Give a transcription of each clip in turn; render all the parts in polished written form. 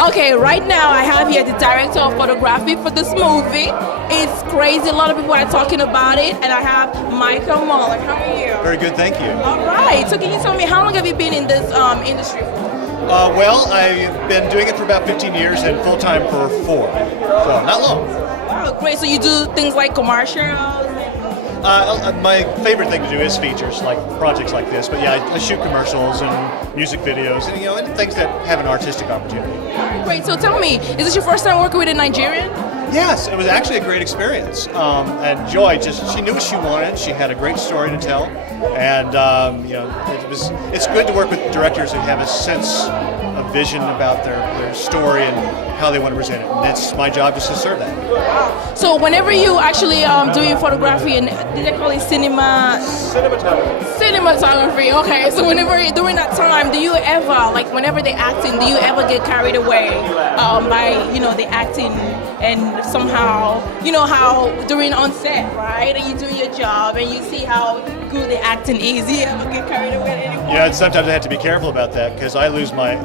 Okay, right now I have here the director of photography for this movie. It's crazy. A lot of people are talking about it, and I have Michael Muller. How are you? Very good, thank you. All right. So can you tell me how long have you been in this industry for? Well, I've been doing it for about 15 years and full-time for 4. So, not long. Wow, great. So you do things like commercials? My favorite thing to do is features, like projects like this. But yeah, I shoot commercials and music videos and, and things that have an artistic opportunity. Great. So tell me, is this your first time working with a Nigerian? Yes, it was actually a great experience. And Joy, she knew what she wanted. She had a great story to tell. And, it's good to work with directors who have a sense of vision about their story and how they want to present it. And it's my job just to serve that. So whenever you actually doing photography, and did they call it cinematography? Okay, so whenever during that time, do you ever, like whenever they're acting, do you ever get carried away by the acting, and somehow how during on set, right, and you do your job and you see how good the acting is, do you ever get carried away at any point? Yeah, and sometimes I have to be careful about that because I lose my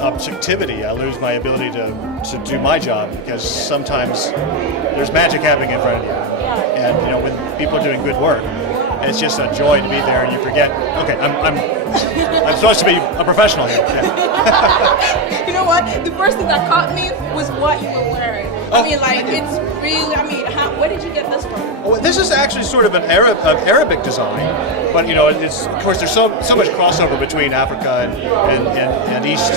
objectivity. I lose my ability to do my job because sometimes there's magic happening in front of you. And when people are doing good work, it's just a joy to be there and you forget, okay, I'm supposed to be a professional here. Yeah. You know what? The first thing that caught me was what you were wearing. It's really, where did you get this from? Well, this is actually sort of an Arabic design, but it's, of course, there's so much crossover between Africa and East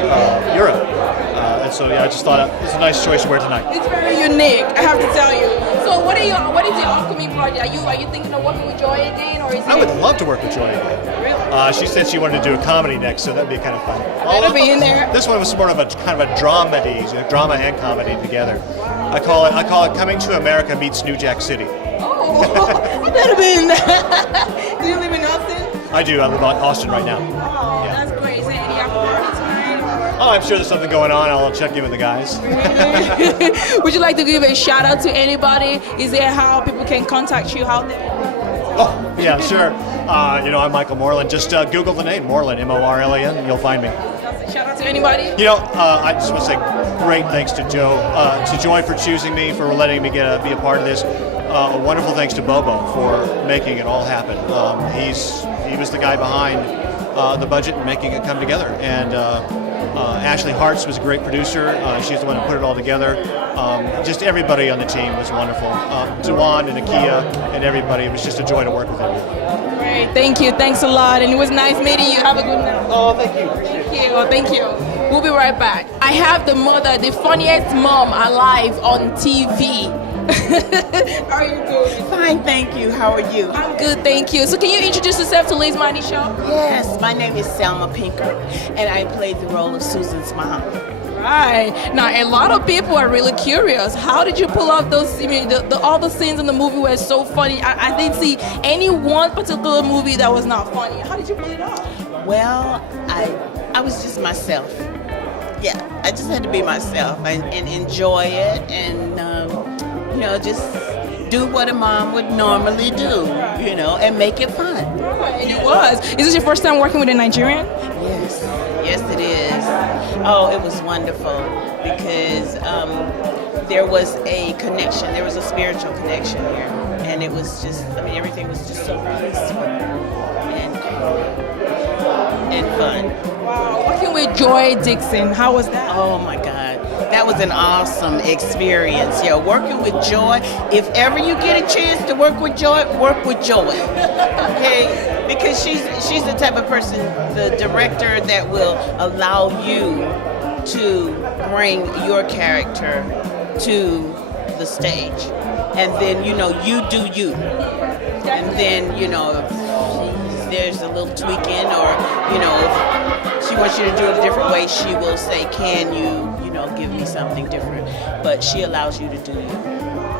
Europe, and so yeah, I just thought it's a nice choice to wear tonight. It's very unique, I have to tell you. So, what is your upcoming project? Are you thinking of working with Joy again, or is I would love to work with Joy again. Really? She said she wanted to do a comedy next, so that'd be kind of fun. That'll be in there. This one was more of a kind of a dramedy, drama and comedy together. I call it Coming to America meets New Jack City. Oh, I better be in there. Do you live in Austin? I do. I live in Austin right now. Oh, yeah. That's great. Is there any after party tonight? Oh, I'm sure there's something going on. I'll check in with the guys. Would you like to give a shout out to anybody? Is there how people can contact you? Oh, yeah, sure. I'm Michael Moreland. Just Google the name Moreland, Morlan, and you'll find me. Shout out to anybody. I just want to say great thanks to Joy for choosing me, for letting me be a part of this. Wonderful thanks to Bobo for making it all happen. He was the guy behind the budget and making it come together. And Ashley Hartz was a great producer. She's the one who put it all together. Just everybody on the team was wonderful. Dewan and Akia and everybody. It was just a joy to work with everyone. Great, thank you. Thanks a lot. And it was nice meeting you. Have a good night. Oh, thank you. Appreciate it. Thank you. We'll be right back. I have the mother, the funniest mom alive on TV. How are you doing? Fine, thank you. How are you? I'm good, thank you. So can you introduce yourself to Liz Money Show? Yes, my name is Selma Pinker, and I played the role of Susan's mom. Right. Now, a lot of people are really curious. How did you pull off those, all the scenes in the movie were so funny. I didn't see any one particular movie that was not funny. How did you pull it off? Well, I was just myself. Yeah, I just had to be myself and enjoy it and, just do what a mom would normally do, and make it fun. Right, it was. Is this your first time working with a Nigerian? Yes, it is. Oh, it was wonderful because there was a connection. There was a spiritual connection here, and it was just. Everything was just so peaceful and fun. Wow, working with Joy Dixon, how was that? Oh my God, that was an awesome experience. Yeah, working with Joy. If ever you get a chance to work with Joy, work with Joy. Okay, because she's the type of person, the director that will allow you to bring your character to the stage, and then you do you, and then if there's a little tweaking, or if she wants you to do it a different way, she will say, can you give me something different, but she allows you to do you.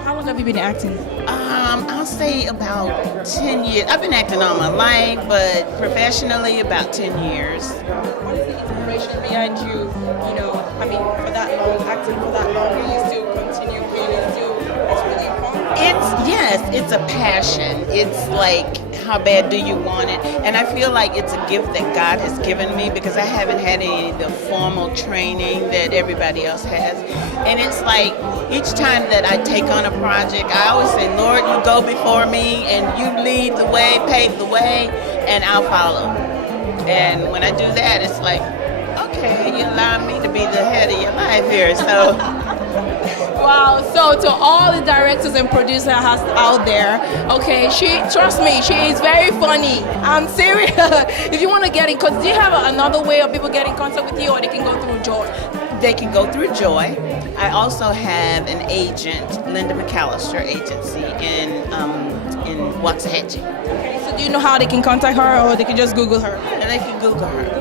How long have you been acting? I'll say about 10 years. I've been acting all my life, but professionally about 10 years. What is the inspiration behind you, for that long, acting for that long, and you still continue being it's really fun? It's a passion. It's like how bad do you want it? And I feel like it's a gift that God has given me because I haven't had any of the formal training that everybody else has. And it's like each time that I take on a project, I always say, Lord, you go before me and you lead the way, pave the way, and I'll follow. And when I do that, it's like, okay, you allow me to be the head of your life here. So. Wow, so to all the directors and producers out there, okay, trust me, she is very funny. I'm serious. If you want to get in, because do you have another way of people getting in contact with you, or they can go through Joy? They can go through Joy. I also have an agent, Linda McAllister Agency in Waxahachie. Okay, so do you know how they can contact her, or they can just Google her? And they can Google her.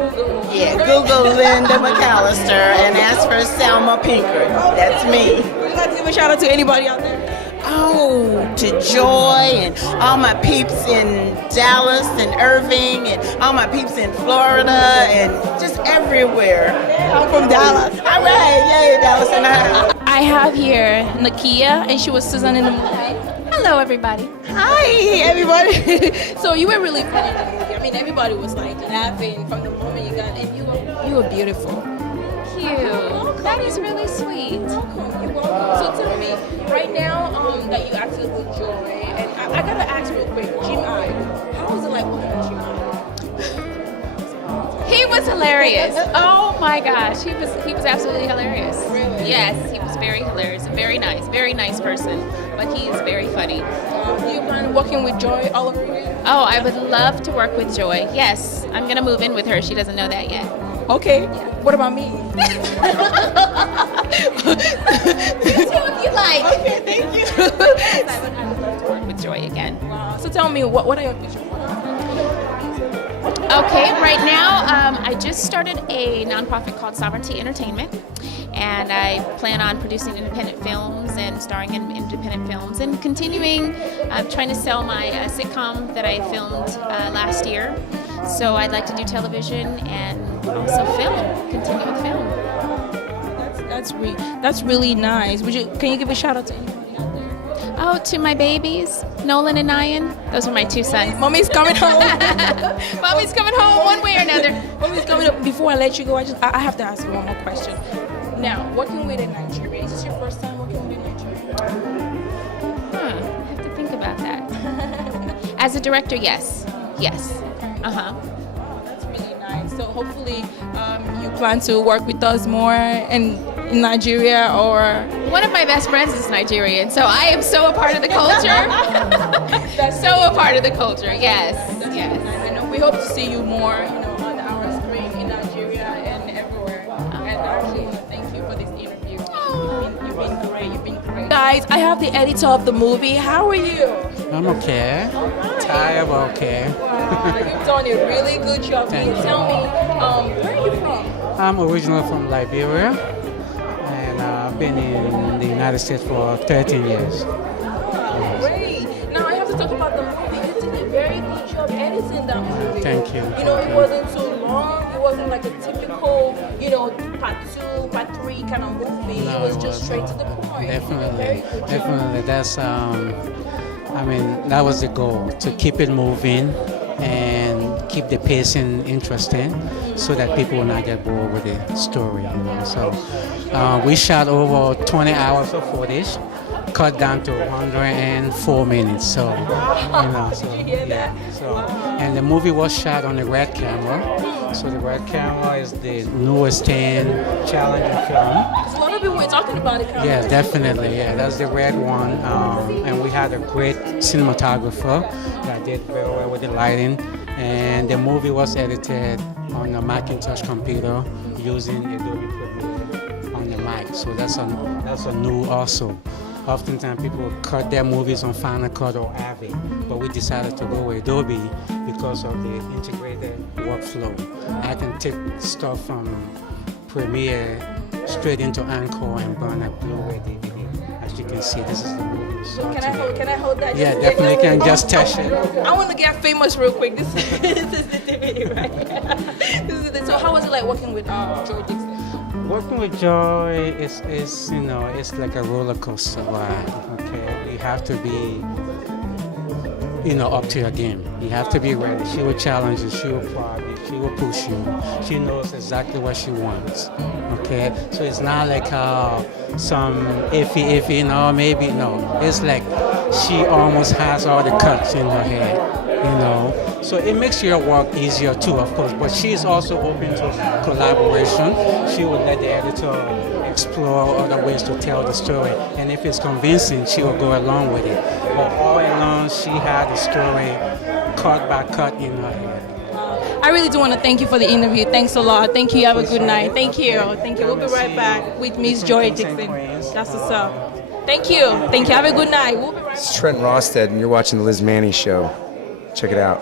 Yeah, Google Linda McAllister and ask for Selma Pinker. That's me. Would you like to give a shout out to anybody out there? Oh, to Joy and all my peeps in Dallas and Irving and all my peeps in Florida and just everywhere. I'm from Dallas. All right, yay, Dallas and I have here Nakia, and she was Susan in the movie. Hello, everybody. Hi, everybody. So you were really funny in the movie. I mean, everybody was like laughing from the moment you got, and you were beautiful. Cute. That is really sweet. You're welcome. So tell me, right now that you acted with Joy, and I gotta ask real quick, Jim Ive, how was it like working with Jim Ive? He was hilarious. Oh my gosh, he was absolutely hilarious. Really? Yes, he was very hilarious and very nice person. But he's very funny. Do you plan on working with Joy all over again? Oh, I would love to work with Joy. Yes, I'm gonna move in with her. She doesn't know that yet. Okay. What about me? If you like. Okay, thank you. Yes, I would love to work with Joy again. Wow. So tell me, what are your future plans? Okay, right now I just started a nonprofit called Sovereignty Entertainment, and I plan on producing independent films and starring in independent films and continuing trying to sell my sitcom that I filmed last year. So I'd like to do television and also continue with film. That's really nice. Can you give a shout out to anybody out there? Oh, to my babies, Nolan and Nyan. Those are my two sons. Mommy's coming home. Mommy's coming home one way or another. Mommy's coming up. Before I let you go, I have to ask you one more question. Now, working with a Nigerian, is this your first time working with a Nigerian? I have to think about that. As a director, yes. Yes. Uh-huh. That's really nice. So hopefully you plan to work with us more in Nigeria, or... One of my best friends is Nigerian, so I am so a part of the culture. So a part of the culture, yes. Yes. I know. We hope to see you more, on our screen in Nigeria and everywhere. And actually, thank you for this interview. You've been great. Guys, I have the editor of the movie. How are you? I'm okay. Tired, but okay. Wow, you've done a really good job. Can you tell me, where are you from? I'm originally from Liberia, and I've been in the United States for 13 years. Great. Now I have to talk about the movie. You did a very good job editing that movie. Thank you. It wasn't too long. It wasn't like a typical, part 2, part 3 kind of movie. No, it was it just was straight not. to the point. Definitely. That's that was the goal, to keep it moving and keep the pacing interesting so that people will not get bored with the story. So we shot over 20 hours of footage, cut down to 104 minutes. So, and the movie was shot on the Red camera. So the Red camera is the newest and challenging film. A lot of people were talking about it. Yeah, definitely. Yeah, that's the Red one. And we had a great cinematographer that did very well with the lighting. And the movie was edited on a Macintosh computer using Adobe Premiere on the Mac. So that's a new also. Oftentimes people cut their movies on Final Cut or Avid, but we decided to go with Adobe because of the integrated workflow. I can take stuff from Premiere straight into Encore and burn a Blu-ray DVD. As you can see, this is the movie. So can I hold that? Yeah, definitely can just touch it. I want to get famous real quick. This is the DVD, right? So how was it like working with Joy Dixon? Working with Joy is it's like a roller coaster ride. Okay, you have to be up to your game. You have to be ready. She will challenge you. She will prod you. She will push you. She knows exactly what she wants. Okay, so it's not like some iffy, maybe no. It's like she almost has all the cuts in her head, So it makes your work easier too, of course. But she's also open to collaboration. She will let the editor explore other ways to tell the story, and if it's convincing, she will go along with it. But all along, she had the story cut by cut in her head. I really do want to thank you for the interview. Thanks a lot. Thank you. Have a good night. Thank you. Thank you. We'll be right back with Miss Joy Dixon. That's what's up. Thank you. Thank you. Have a good night. We'll be right back. It's Trent Rosted, and you're watching The Liz Manny Show. Check it out.